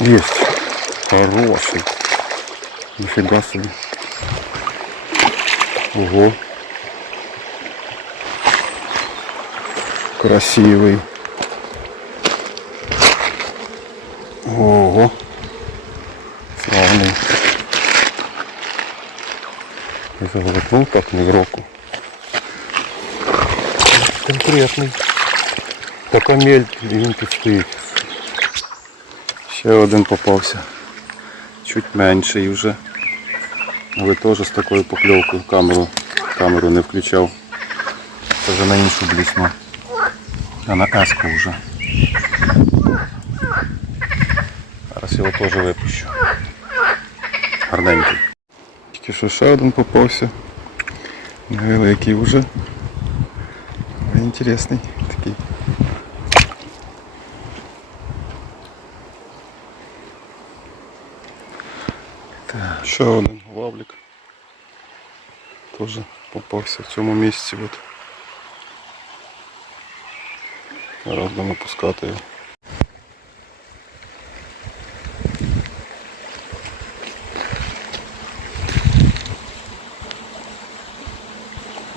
Есть. Хороший. Нифига себе. Ого. Красивый. Ого. Славный. Я заглотнул так не року. Конкретний. Така мель, і він тут стоїть. Ще один попався. Чуть менший вже. Але теж з такою покльовкою камеру, камеру не включав. Це вже на іншу блісну. А на еску вже. Зараз його теж випущу. Гарненький. Тільки що ще один попався. Невеликий вже. Інтересний Так, ще один лавлик. Теж попався в цьому місці. От. Зараз будемо пускати його.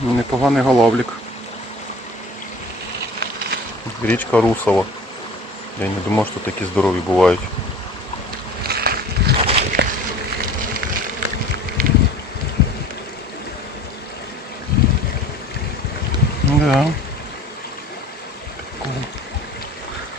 Непоганий головлик. Річка Русова. Я не думав, що такі здорові бувають. Yeah.